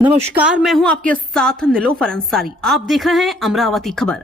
नमस्कार, मैं हूं आपके साथ निलोफर अंसारी। आप देख रहे हैं अमरावती खबर,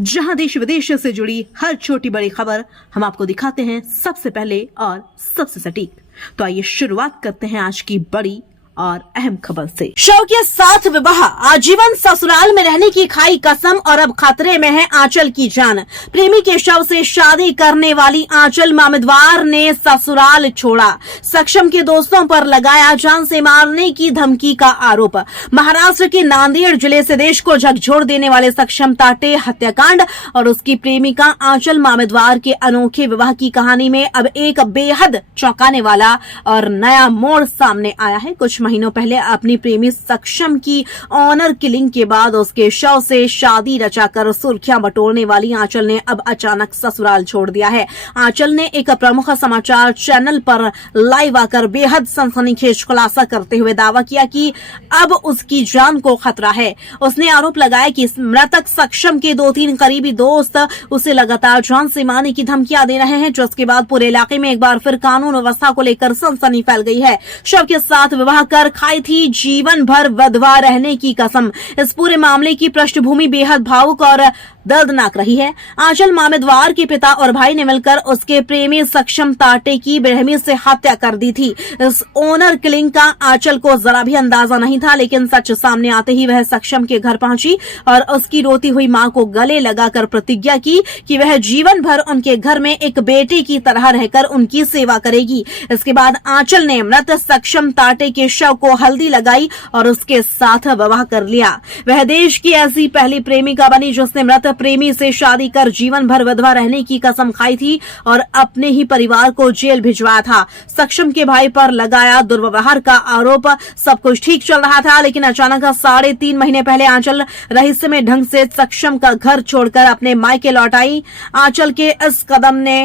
जहां देश विदेश से जुड़ी हर छोटी बड़ी खबर हम आपको दिखाते हैं सबसे पहले और सबसे सटीक। तो आइए शुरुआत करते हैं आज की बड़ी और अहम खबर से। शव के साथ विवाह, आजीवन ससुराल में रहने की खाई कसम और अब खतरे में है आंचल की जान। प्रेमी के शव से शादी करने वाली आंचल मामिदवार ने ससुराल छोड़ा। सक्षम के दोस्तों पर लगाया जान से मारने की धमकी का आरोप। महाराष्ट्र के नांदेड़ जिले से देश को झकझोर देने वाले सक्षम ताटे हत्याकांड और उसकी प्रेमिका आंचल मामिदवार के अनोखे विवाह की कहानी में अब एक बेहद चौंकाने वाला और नया मोड़ सामने आया है। कुछ महीनों पहले अपनी प्रेमी सक्षम की ऑनर किलिंग के बाद उसके शव से शादी रचाकर सुर्खियां बटोरने वाली आंचल ने अब अचानक ससुराल छोड़ दिया है। आंचल ने एक प्रमुख समाचार चैनल पर लाइव आकर बेहद सनसनीखेज खुलासा करते हुए दावा किया कि अब उसकी जान को खतरा है। उसने आरोप लगाया कि मृतक सक्षम के 2-3 करीबी दोस्त उसे लगातार जान से मारने की धमकियां दे रहे हैं, जिसके बाद पूरे इलाके में एक बार फिर कानून व्यवस्था को लेकर सनसनी फैल गई है। शव के साथ विवाह कर खाई थी जीवन भर विधवा रहने की कसम। इस पूरे मामले की पृष्ठभूमि बेहद भावुक और दर्दनाक रही है। आंचल मामिदवार के पिता और भाई ने मिलकर उसके प्रेमी सक्षम ताटे की बेरहमी से हत्या कर दी थी। इस ओनर किलिंग का आंचल को जरा भी अंदाजा नहीं था, लेकिन सच सामने आते ही वह सक्षम के घर पहुंची और उसकी रोती हुई मां को गले लगाकर प्रतिज्ञा की कि वह जीवन भर उनके घर में एक बेटे की तरह रहकर उनकी सेवा करेगी। इसके बाद आंचल ने मृत सक्षम ताटे के शव को हल्दी लगाई और उसके साथ विवाह कर लिया। वह देश की ऐसी पहली प्रेमिका बनी जिसने मृत प्रेमी से शादी कर जीवन भर विधवा रहने की कसम खाई थी और अपने ही परिवार को जेल भिजवाया था। सक्षम के भाई पर लगाया दुर्व्यवहार का आरोप। सब कुछ ठीक चल रहा था, लेकिन अचानक 3.5 महीने पहले आंचल रहस्यमय ढंग से सक्षम का घर छोड़कर अपने मायके लौट आई। आंचल के इस कदम ने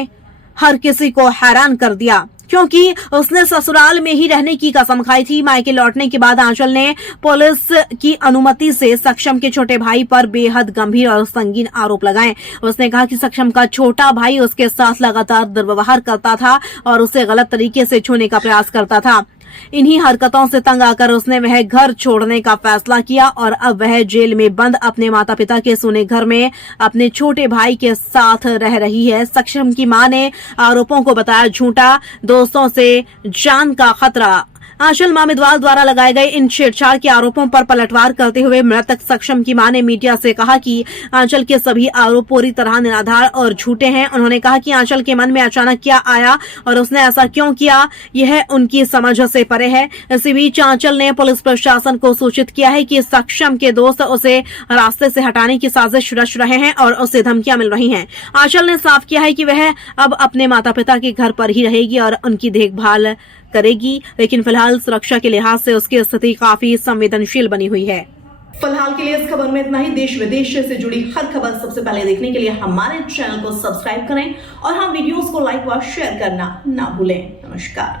हर किसी को हैरान कर दिया, क्योंकि उसने ससुराल में ही रहने की कसम खाई थी। मायके लौटने के बाद आंचल ने पुलिस की अनुमति से सक्षम के छोटे भाई पर बेहद गंभीर और संगीन आरोप लगाए। उसने कहा कि सक्षम का छोटा भाई उसके साथ लगातार दुर्व्यवहार करता था और उसे गलत तरीके से छूने का प्रयास करता था। इन्हीं हरकतों से तंग आकर उसने वह घर छोड़ने का फैसला किया और अब वह जेल में बंद अपने माता पिता के सोने घर में अपने छोटे भाई के साथ रह रही है। सक्षम की मां ने आरोपों को बताया झूठा, दोस्तों से जान का खतरा। आंचल मामिदवार द्वारा लगाए गए इन छेड़छाड़ के आरोपों पर पलटवार करते हुए मृतक सक्षम की मां ने मीडिया से कहा कि आंचल के सभी आरोप पूरी तरह निराधार और झूठे हैं। उन्होंने कहा कि आंचल के मन में अचानक क्या आया और उसने ऐसा क्यों किया, यह उनकी समझ से परे है। इसी बीच आंचल ने पुलिस प्रशासन को सूचित किया है कि सक्षम के दोस्त उसे रास्ते से हटाने की साजिश रच रहे हैं और उसे धमकियां मिल रही हैं। आंचल ने साफ किया है कि वह अब अपने माता पिता के घर पर ही रहेगी और उनकी देखभाल करेगी, लेकिन फिलहाल सुरक्षा के लिहाज से उसकी स्थिति काफी संवेदनशील बनी हुई है। फिलहाल के लिए इस खबर में इतना ही। देश विदेश से जुड़ी हर खबर सबसे पहले देखने के लिए हमारे चैनल को सब्सक्राइब करें और वीडियोस को लाइक व शेयर करना ना भूलें। नमस्कार।